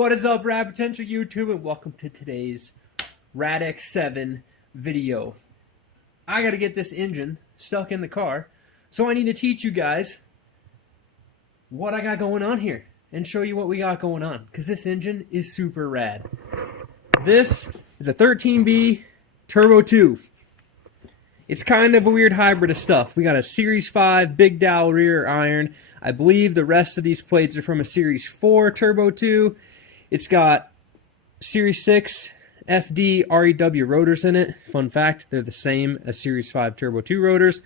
What is up, Rad Potential YouTube, and welcome to today's RADX7 video. I gotta get this engine stuck in the car, so I need to teach you guys what I got going on here and show you what we got going on, because this engine is super rad. This is a 13B Turbo 2. It's kind of a weird hybrid of stuff. We got a Series 5 big dowel rear iron. I believe the rest of these plates are from a Series 4 Turbo 2. It's got Series 6 FD REW rotors in it. Fun fact, they're the same as Series 5 Turbo 2 rotors.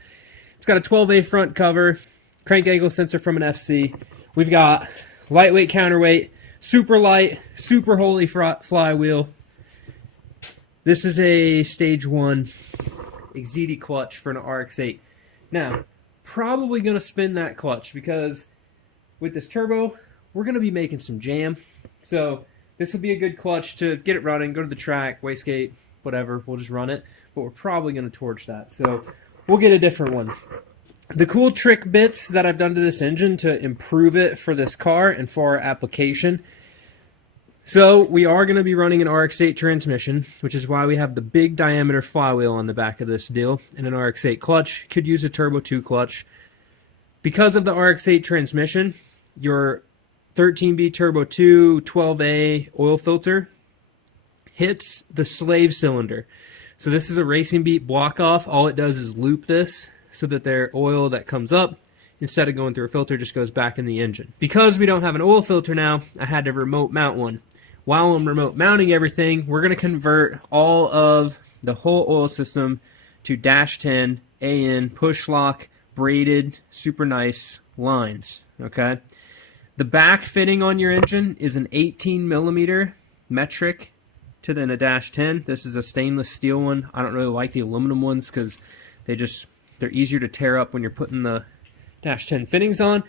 It's got a 12A front cover, crank angle sensor from an FC. We've got lightweight counterweight, super light, super holy flywheel. This is a Stage 1 XD clutch for an RX8. Now, probably going to spin that clutch because with this turbo, we're going to be making some jam. So this will be a good clutch to get it running, go to the track, wastegate, whatever. We'll just run it, but we're probably going to torch that. So we'll get a different one. The cool trick bits that I've done to this engine to improve it for this car and for our application. So we are going to be running an RX8 transmission, which is why we have the big diameter flywheel on the back of this deal, and an RX8 clutch. Could use a Turbo 2 clutch. Because of the RX8 transmission, your 13B Turbo 2 12A oil filter hits the slave cylinder. So this is a Racing Beat block off. All it does is loop this so that their oil that comes up, instead of going through a filter, just goes back in the engine. Because we don't have an oil filter now, I had to remote mount one. While I'm remote mounting everything, we're going to convert all of the whole oil system to -10 AN push lock braided super nice lines. Okay, the back fitting on your engine is an 18mm metric to then a -10. This is a stainless steel one. I don't really like the aluminum ones because they're easier to tear up when you're putting the -10 fittings on.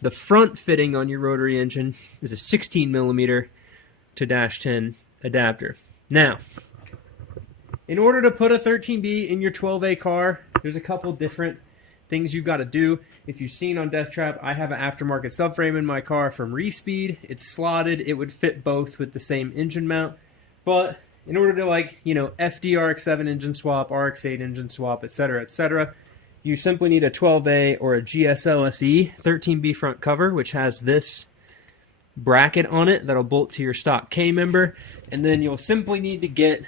The front fitting on your rotary engine is a 16mm to -10 adapter. Now, in order to put a 13B in your 12A car, there's a couple different things you've got to do. If you've seen on Death Trap, I have an aftermarket subframe in my car from Respeed. It's slotted. It would fit both with the same engine mount. But in order to FD RX7 engine swap, RX8 engine swap, etc., you simply need a 12A or a GSLSE 13B front cover, which has this bracket on it that'll bolt to your stock K-member, and then you'll simply need to get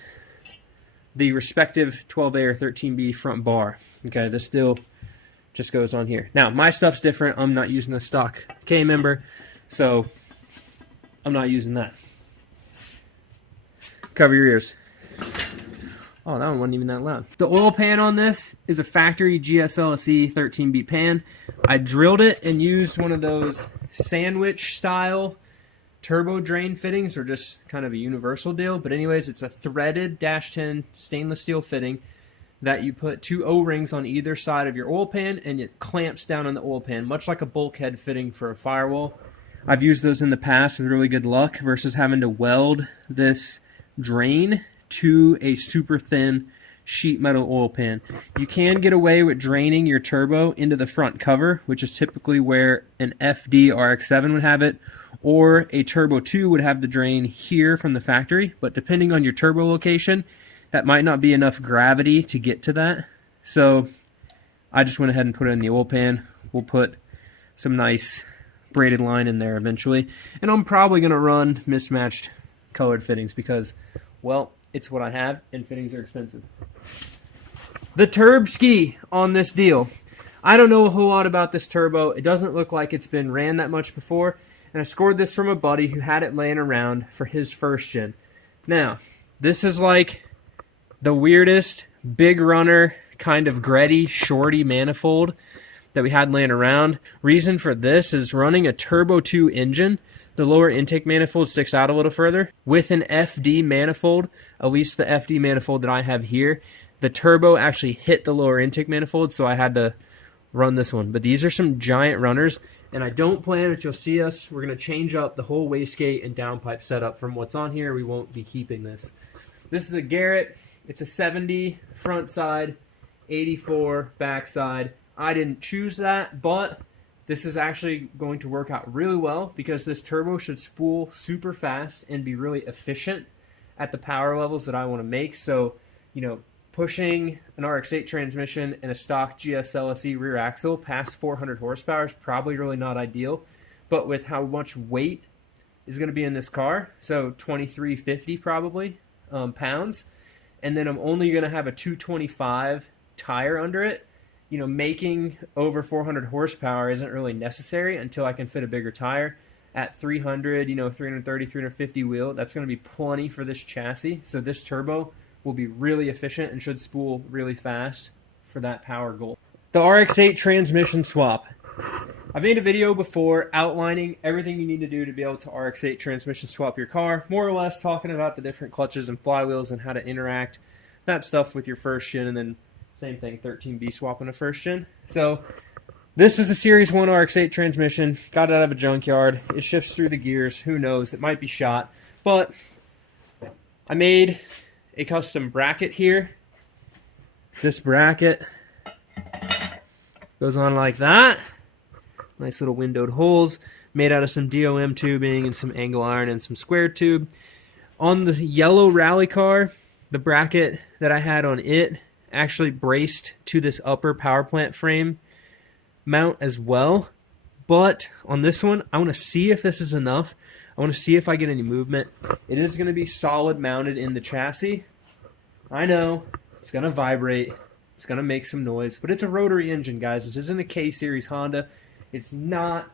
the respective 12A or 13B front bar. Okay, this deal just goes on here. Now, my stuff's different. I'm not using the stock K-member, so I'm not using that. Cover your ears. Oh, that one wasn't even that loud. The oil pan on this is a factory GSLSE 13B pan. I drilled it and used one of those sandwich style turbo drain fittings, or just kind of a universal deal. But anyways, it's a threaded -10 stainless steel fitting that you put 2 O-rings on either side of your oil pan, and it clamps down on the oil pan, much like a bulkhead fitting for a firewall. I've used those in the past with really good luck versus having to weld this drain to a super thin sheet metal oil pan. You can get away with draining your turbo into the front cover, which is typically where an FD RX7 would have it, or a Turbo 2 would have the drain here from the factory, but depending on your turbo location, that might not be enough gravity to get to that. So I just went ahead and put it in the oil pan. We'll put some nice braided line in there eventually, and I'm probably going to run mismatched colored fittings because, well, it's what I have, and fittings are expensive. The turb ski on this deal. I don't know a whole lot about this turbo. It doesn't look like it's been ran that much before, and I scored this from a buddy who had it laying around for his first gen. Now, this is like the weirdest big runner kind of Gretty shorty manifold that we had laying around. Reason for this is running a Turbo 2 engine. The lower intake manifold sticks out a little further. With an FD manifold, at least the FD manifold that I have here, the turbo actually hit the lower intake manifold, so I had to run this one. But these are some giant runners, and I don't plan, if you'll see us, we're going to change up the whole wastegate and downpipe setup from what's on here. We won't be keeping this. This is a Garrett. It's a 70 front side, 84 back side. I didn't choose that, but This is actually going to work out really well because this turbo should spool super fast and be really efficient at the power levels that I want to make. So, pushing an RX8 transmission and a stock GSLSE rear axle past 400 horsepower is probably really not ideal. But with how much weight is going to be in this car, so 2350 probably pounds, and then I'm only going to have a 225 tire under it, making over 400 horsepower isn't really necessary until I can fit a bigger tire. At 300, 330, 350 wheel, that's going to be plenty for this chassis. So this turbo will be really efficient and should spool really fast for that power goal. The RX8 transmission swap. I made a video before outlining everything you need to do to be able to RX8 transmission swap your car, more or less talking about the different clutches and flywheels and how to interact, that stuff with your first gen, and then same thing, 13B swapping a first gen. So this is a Series 1 RX8 transmission, got it out of a junkyard. It shifts through the gears, who knows, it might be shot, but I made a custom bracket here. This bracket goes on like that. Nice little windowed holes made out of some DOM tubing and some angle iron and some square tube. On the yellow rally car, the bracket that I had on it actually braced to this upper power plant frame mount as well. But on this one, I want to see if this is enough. I want to see if I get any movement. It is going to be solid mounted in the chassis. I know, it's going to vibrate. It's going to make some noise. But it's a rotary engine, guys. This isn't a K-Series Honda. It's not.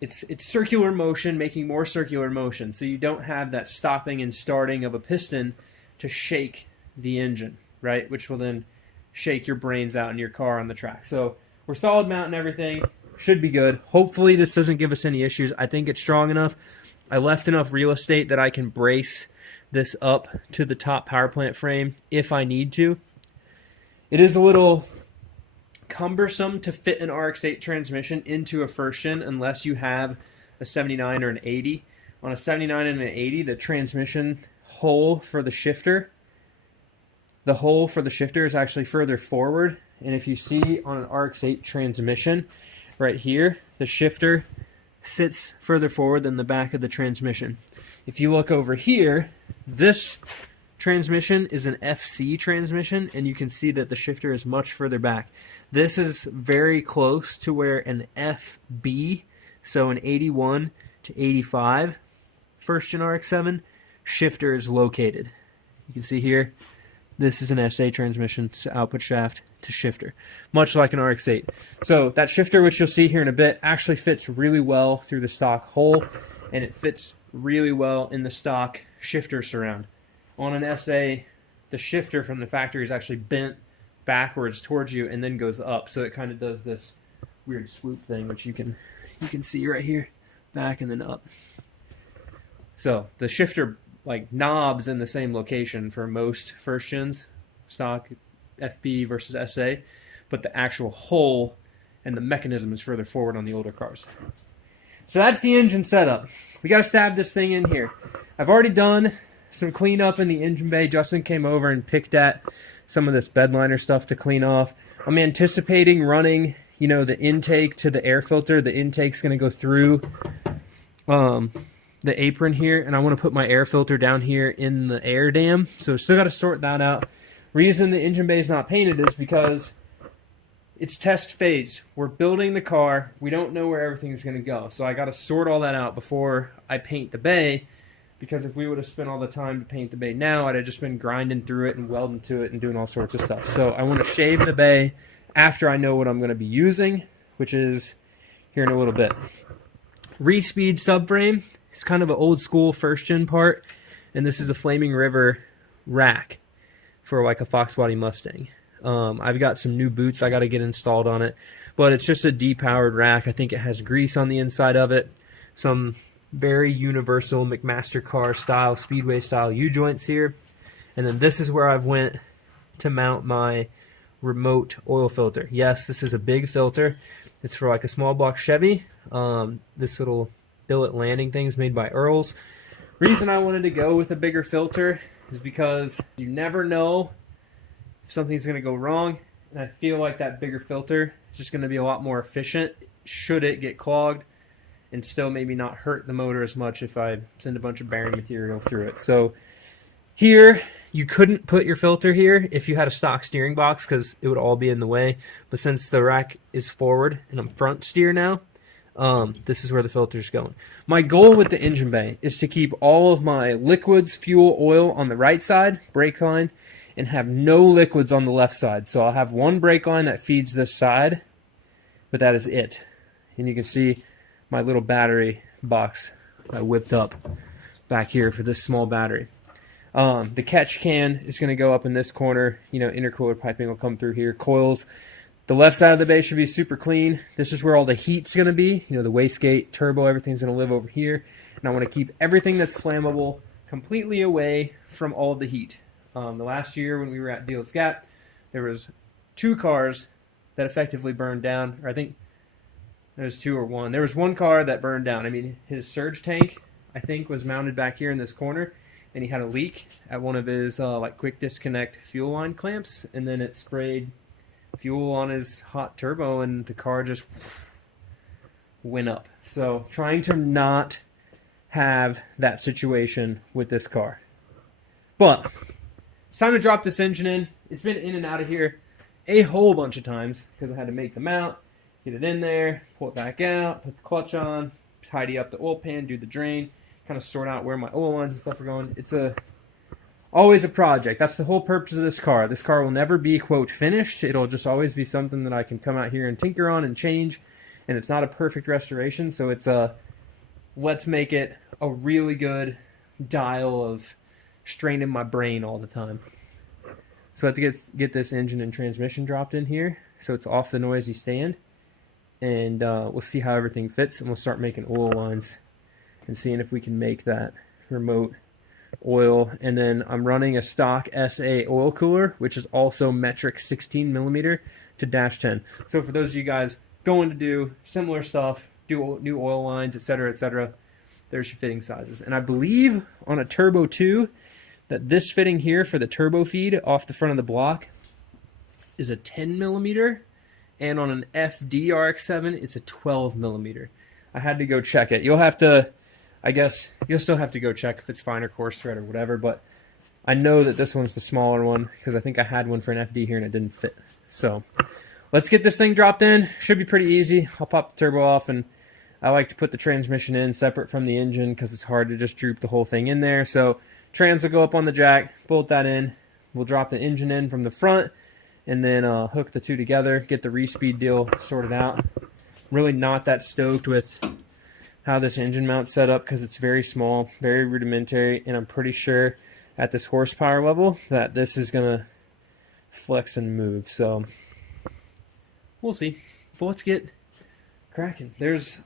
It's circular motion making more circular motion. So you don't have that stopping and starting of a piston to shake the engine, right? Which will then shake your brains out in your car on the track. So we're solid mounting everything. Should be good. Hopefully this doesn't give us any issues. I think it's strong enough. I left enough real estate that I can brace this up to the top power plant frame if I need to. It is a little cumbersome to fit an RX8 transmission into a first gen unless you have a 79 or an 80. On a 79 and an 80, the transmission hole for the shifter, is actually further forward. And if you see on an RX8 transmission right here, the shifter sits further forward than the back of the transmission. If you look over here, this transmission is an FC transmission, and you can see that the shifter is much further back. This is very close to where an FB, so an 81 to 85 first gen RX7 shifter is located. You can see here, this is an SA transmission, so output shaft to shifter, much like an RX8. So that shifter, which you'll see here in a bit, actually fits really well through the stock hole, and it fits really well in the stock shifter surround. On an SA, the shifter from the factory is actually bent backwards towards you and then goes up, so it kind of does this weird swoop thing, which you can see right here, back and then up. So the shifter knobs in the same location for most first gens, stock FB versus SA, but the actual hole and the mechanism is further forward on the older cars. So that's the engine setup. We got to stab this thing in here. I've already done some cleanup in the engine bay. Justin came over and picked at some of this bedliner stuff to clean off. I'm anticipating running, the intake to the air filter. The intake's going to go through the apron here, and I want to put my air filter down here in the air dam. So still got to sort that out. Reason the engine bay is not painted is because it's test phase. We're building the car. We don't know where everything's going to go. So I got to sort all that out before I paint the bay, because if we would have spent all the time to paint the bay now, I'd have just been grinding through it and welding to it and doing all sorts of stuff. So I want to shave the bay after I know what I'm going to be using, which is here in a little bit. Respeed subframe is kind of an old school first gen part, and this is a Flaming River rack for like a Fox Body Mustang. I've got some new boots I got to get installed on it, but it's just a depowered rack. I think it has grease on the inside of it, some very universal McMaster car style, Speedway style U-joints here, and then this is where I've went to mount my remote oil filter. Yes, this is a big filter. It's for like a small block Chevy. This little billet landing thing is made by Earls. Reason I wanted to go with a bigger filter is because you never know if something's going to go wrong, and I feel like that bigger filter is just going to be a lot more efficient should it get clogged and still maybe not hurt the motor as much if I send a bunch of bearing material through it. So here, you couldn't put your filter here if you had a stock steering box because it would all be in the way. But since the rack is forward and I'm front steer now, this is where the filter's going. My goal with the engine bay is to keep all of my liquids, fuel, oil on the right side, brake line, and have no liquids on the left side. So I'll have one brake line that feeds this side, but that is it. And you can see my little battery box I whipped up back here for this small battery. The catch can is going to go up in this corner. You know, intercooler piping will come through here. Coils. The left side of the bay should be super clean. This is where all the heat's going to be. You know, the wastegate, turbo, everything's going to live over here. And I want to keep everything that's flammable completely away from all the heat. The last year when we were at Deals Gap, there was 2 cars that effectively burned down. Or I think there was 2 or 1. There was 1 car that burned down. I mean, his surge tank, I think, was mounted back here in this corner. And he had a leak at one of his like quick disconnect fuel line clamps. And then it sprayed fuel on his hot turbo and the car just went up. So trying to not have that situation with this car. But it's time to drop this engine in. It's been in and out of here a whole bunch of times because I had to make the mount, get it in there, pull it back out, put the clutch on, tidy up the oil pan, do the drain, kind of sort out where my oil lines and stuff are going. It's always a project. That's the whole purpose of this car. This car will never be, quote, finished. It'll just always be something that I can come out here and tinker on and change. And it's not a perfect restoration, so it's let's make it a really good dial of straining my brain all the time. So I have to get this engine and transmission dropped in here so it's off the noisy stand. And we'll see how everything fits, and we'll start making oil lines and seeing if we can make that remote oil. And then I'm running a stock SA oil cooler, which is also metric 16 millimeter to -10. So for those of you guys going to do similar stuff, do new oil lines, etc., there's your fitting sizes. And I believe on a Turbo 2 that this fitting here for the turbo feed off the front of the block is a 10 millimeter, and on an FD RX7 it's a 12 millimeter. I had to go check it. You'll have to, I guess you'll still have to go check if it's finer coarse thread or whatever, but I know that this one's the smaller one because I think I had one for an FD here and it didn't fit. So let's get this thing dropped in. Should be pretty easy. I'll pop the turbo off, and I like to put the transmission in separate from the engine because it's hard to just droop the whole thing in there. So trans will go up on the jack, bolt that in. We'll drop the engine in from the front and then hook the two together, get the re-speed deal sorted out. Really not that stoked with how this engine mount's set up because it's very small, very rudimentary, and I'm pretty sure at this horsepower level that this is going to flex and move. So we'll see. But let's get cracking.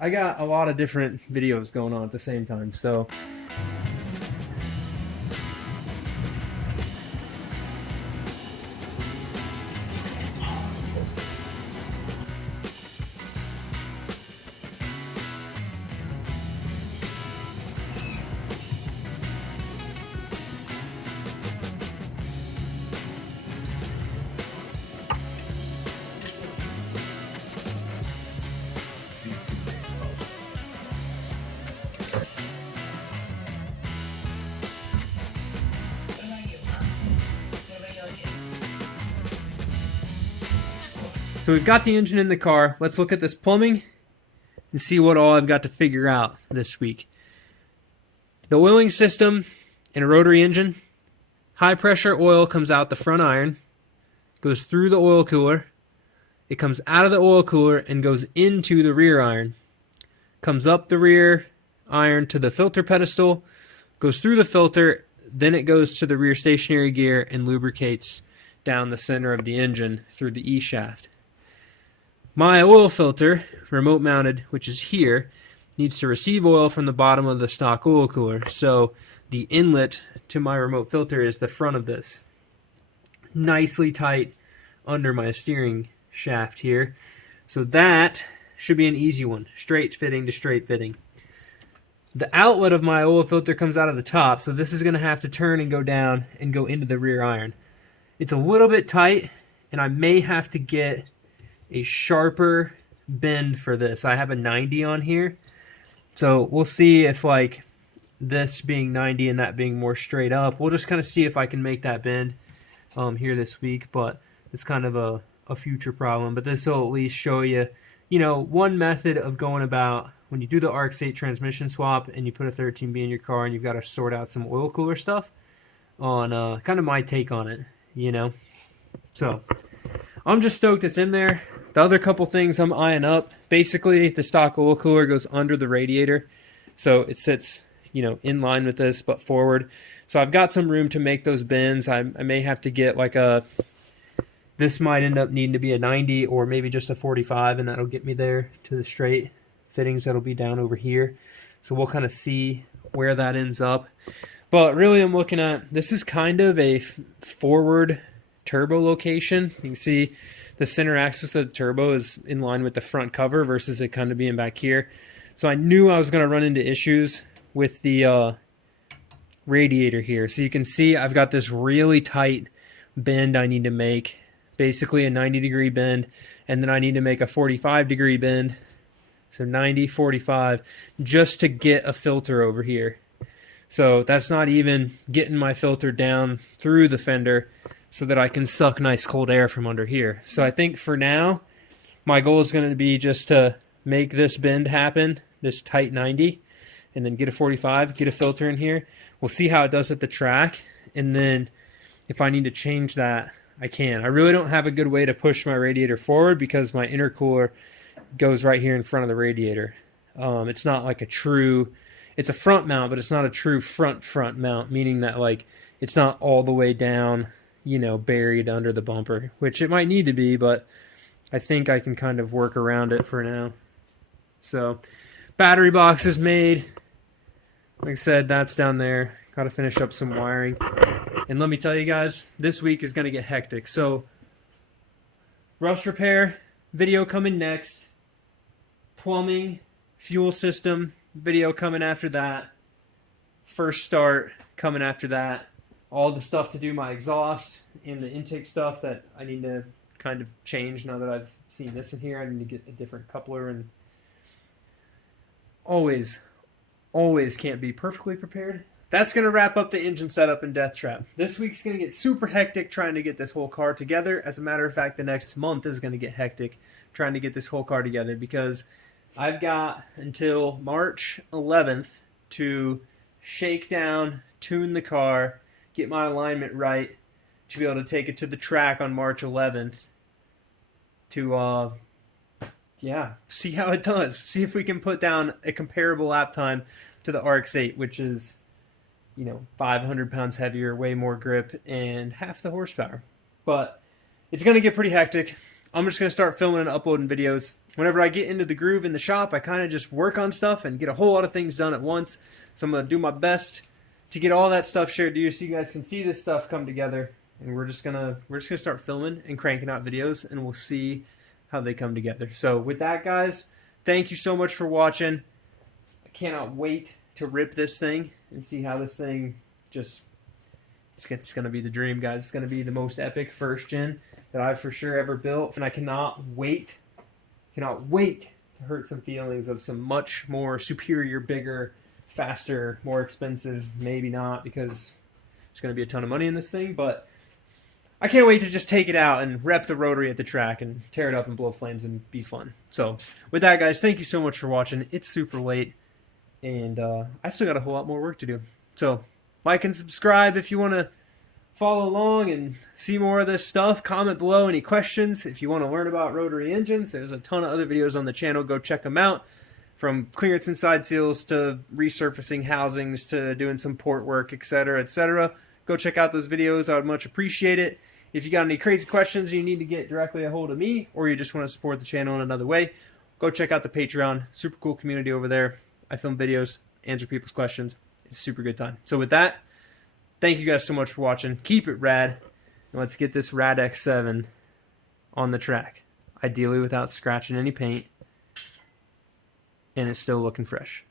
I got a lot of different videos going on at the same time, so we've got the engine in the car. Let's look at this plumbing and see what all I've got to figure out this week. The oiling system in a rotary engine, high pressure oil comes out the front iron, goes through the oil cooler, it comes out of the oil cooler and goes into the rear iron, comes up the rear iron to the filter pedestal, goes through the filter, then it goes to the rear stationary gear and lubricates down the center of the engine through the E-shaft. My oil filter, remote mounted, which is here, needs to receive oil from the bottom of the stock oil cooler. So the inlet to my remote filter is the front of this. Nicely tight under my steering shaft here. So that should be an easy one. Straight fitting to straight fitting. The outlet of my oil filter comes out of the top, so this is going to have to turn and go down and go into the rear iron. It's a little bit tight, and I may have to get a sharper bend for this. I have a 90 on here. So we'll see if like this being 90 and that being more straight up, we'll just kind of see if I can make that bend here this week. But it's kind of a future problem. But this will at least show you, you know, one method of going about when you do the RX8 transmission swap and you put a 13B in your car and you've got to sort out some oil cooler stuff on kind of my take on it, you know. So I'm just stoked it's in there. The other couple things I'm eyeing up, basically the stock oil cooler goes under the radiator. So it sits, you know, in line with this, but forward. So I've got some room to make those bends. I may have to get like this might end up needing to be a 90 or maybe just a 45, and that'll get me there to the straight fittings that'll be down over here. So we'll kind of see where that ends up. But really I'm looking at, this is kind of a forward turbo location. You can see the center axis of the turbo is in line with the front cover versus it kind of being back here. So I knew I was going to run into issues with the radiator here. So you can see I've got this really tight bend I need to make, basically a 90-degree bend, and then I need to make a 45-degree bend. So 90, 45, just to get a filter over here. So that's not even getting my filter down through the fender so that I can suck nice cold air from under here. So I think for now, my goal is going to be just to make this bend happen, this tight 90, and then get a 45, get a filter in here. We'll see how it does at the track, and then if I need to change that, I can. I really don't have a good way to push my radiator forward because my intercooler goes right here in front of the radiator. It's not like a true, it's a front mount, but it's not a true front mount, meaning that like it's not all the way down, you know, buried under the bumper, which it might need to be, but I think I can kind of work around it for now. So battery box is made. Like I said, that's down there. Got to finish up some wiring. And let me tell you guys, this week is going to get hectic. So rust repair video coming next. Plumbing, fuel system video coming after that. First start coming after that. All the stuff to do my exhaust and the intake stuff that I need to kind of change now that I've seen this in here. I need to get a different coupler, and always can't be perfectly prepared. That's going to wrap up the engine setup and death trap. This week's going to get super hectic trying to get this whole car together. As a matter of fact, the next month is going to get hectic trying to get this whole car together because I've got until March 11th to shake down, tune the car, get my alignment right to be able to take it to the track on March 11th to, see how it does. See if we can put down a comparable lap time to the RX8, which is, 500 pounds heavier, way more grip, and half the horsepower. But it's going to get pretty hectic. I'm just going to start filming and uploading videos. Whenever I get into the groove in the shop, I kind of just work on stuff and get a whole lot of things done at once. So I'm going to do my best to get all that stuff shared to you so you guys can see this stuff come together. And we're just gonna start filming and cranking out videos, and we'll see how they come together. So with that, guys, thank you so much for watching. I cannot wait to rip this thing and see how this thing it's going to be the dream, guys. It's going to be the most epic first gen that I've for sure ever built, and I cannot wait to hurt some feelings of some much more superior, bigger, faster, more expensive, maybe not, because there's going to be a ton of money in this thing, but I can't wait to just take it out and rep the Rotary at the track and tear it up and blow flames and be fun. So with that, guys, thank you so much for watching. It's super late, and I still got a whole lot more work to do. So like and subscribe if you want to follow along and see more of this stuff. Comment below any questions. If you want to learn about rotary engines, there's a ton of other videos on the channel. Go check them out. From clearance and side seals to resurfacing housings to doing some port work, etc., etc. Go check out those videos. I would much appreciate it. If you got any crazy questions you need to get directly a hold of me, or you just want to support the channel in another way, go check out the Patreon. Super cool community over there. I film videos, answer people's questions. It's a super good time. So with that, thank you guys so much for watching. Keep it rad, and let's get this RADX7 on the track. Ideally without scratching any paint, and it's still looking fresh.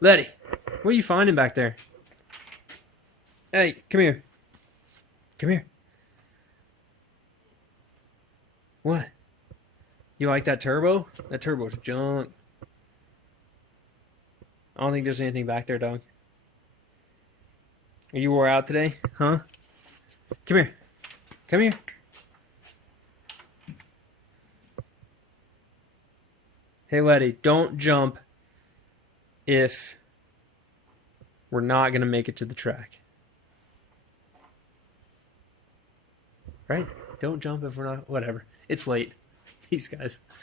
Letty, what are you finding back there? Hey, come here. Come here. What? You like that turbo? That turbo's junk. I don't think there's anything back there, dog. Are you wore out today? Huh? Come here. Come here. Hey, Letty, don't jump if we're not going to make it to the track. Right? Don't jump if we're not... Whatever. It's late. These guys.